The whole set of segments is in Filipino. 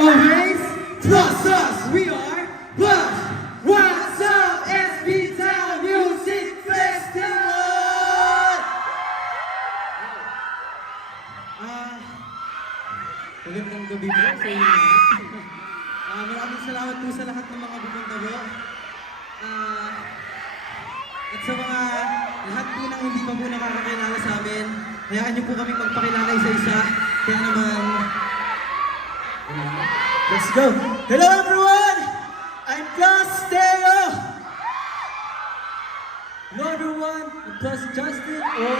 always plus us. We are plus. What's up, SB Town Music Festival? Magandang gabi po sa inyo lahat. Maraming salamat po sa lahat ng mga pupunta po. At sa mga lahat po na hindi pa po nakakakilala sa amin, hayaan niyo po kami magpakilala isa-isa. Kaya naman, let's go! Hello everyone! I'm Plus Teo! Hello everyone! I'm Plus Justin or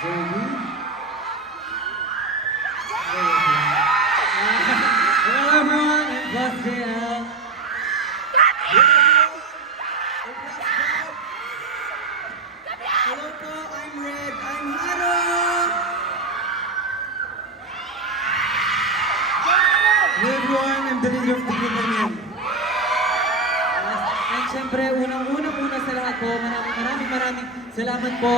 Jeremy. Hello everyone! I'm Plus JL. Hello po, I'm Red. I'm Haro! Hello everyone, I'm the leader of the group again. And syempre, unang-una sa lahat po, maraming salamat po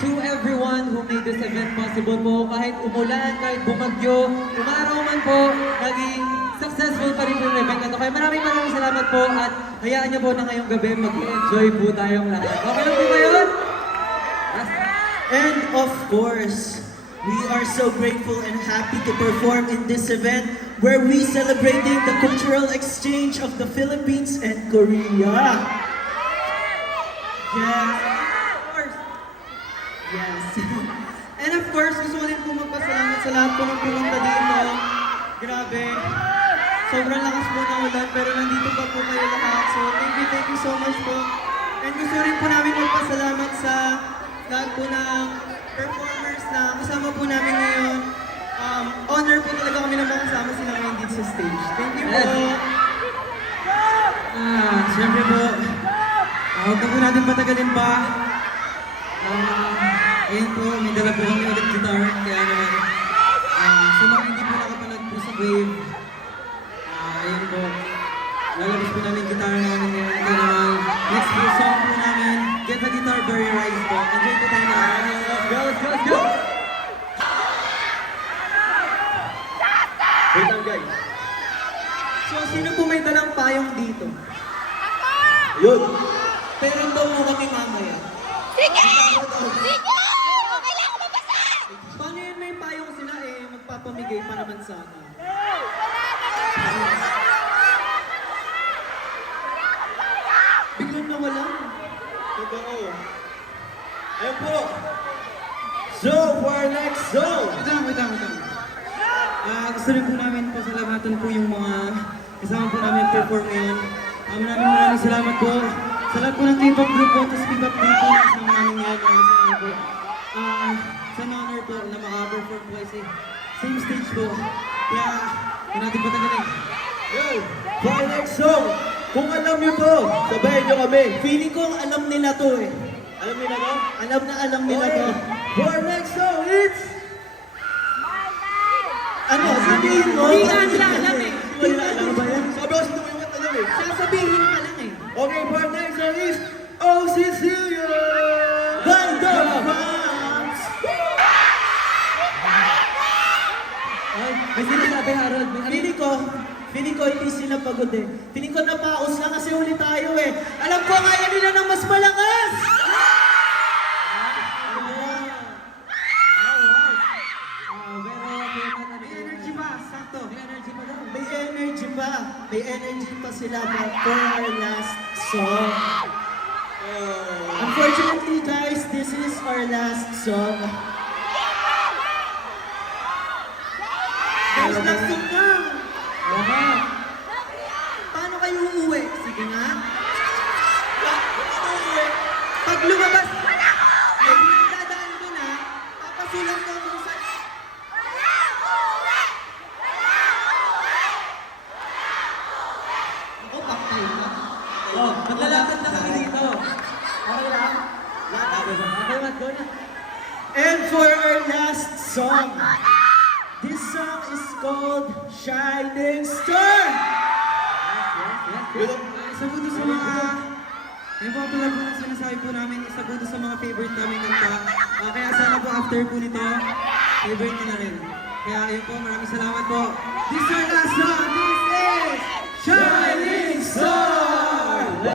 to everyone who made this event possible po. Kahit umulan, kahit bumagyo, umaraw man po, naging successful pa rin yung event na to. Kaya maraming salamat po at hayaan niyo po na ngayong gabi mag-enjoy po tayong lahat. Okay lang po ba yun? And of course, we are so grateful and happy to perform in this event where we celebrating the cultural exchange of the Philippines and Korea. Yes, of course. Yes. And of course, gusto ko rin po magpasalamat sa lahat po ng pumunta dito. Grabe. Sobrang lakas po ng ulan pero nandito pa po kayo lahat. So thank you so much po. And gusto rin po namin magpasalamat sa lahat po ng performers na kasama po namin ngayon. Honor po talaga kami na makasama sila ngayon dito sa stage. Thank you po. Siyempre po, huwag na po natin patagalin pa. Ayun po, may dala po kami ulit guitar. Kaya naman, sa mga hindi po nakapanood po sa Wave, ayun po, lalabas po namin guitar namin ngayon. Kaya naman, next po song po namin, Get the Guitar Very Rise po. Enjoy po tayo na. Let's go! Wait lang guys. So, sino po may dalang payong dito? Yun. Pero daw mo kami mamaya. Sige! Sige! Okay lang ako mabasa! Paano yun may payong sila magpapamigay pa naman sana? Biglang nawala. Totoo. Ayun po. So, for our next song. Wait lang. Gusto rin po namin pasalamatan po yung mga kasama po namin perform ngayon. Maraming salamat po. Sa lahat po ng K-pop group po, tapos K-pop group po, kasama namin ngayon. Maraming salamat po. It's an honor po na maka-perform po kasi same stage po. Kaya, hindi natin patagalin. Yo! For our next song, kung alam niyo to, sabayan niyo kami. Feeling ko alam nila to eh. Alam nila to? Alam nila to. For our next song, it's... Ano? Sabihin mo? Hindi nga nila alam eh. Hindi nila alam ba yan? Sabi ko si Tumiwat alam eh. Sasabihin ka lang eh. Okay, for our next song is Oh Cecilia! By the Fans! May sinasabi Harold. Feeling ko hindi sila pagod eh. Feeling ko napaus lang kasi uli tayo eh. Alam ko kaya nila ng mas malakas! May energy pa sila for our last song. Unfortunately guys, this is our last song. Guys, last song na! Paano kayo uuwi? Sige nga. Paano uuwi? Pag lumabas, dadaan ko na, papasulang ko ako sa... Maglalakad na kami dito. Okay lang? Go na. And for our last song, this song is called Shining Star. Isa po sa mga, ayun po pala po ang sinasabi po namin, isa po sa mga favorite namin kanta. Kaya sana po after po nito, favorite nyo na rin. Kaya ayun po, maraming salamat po. This is our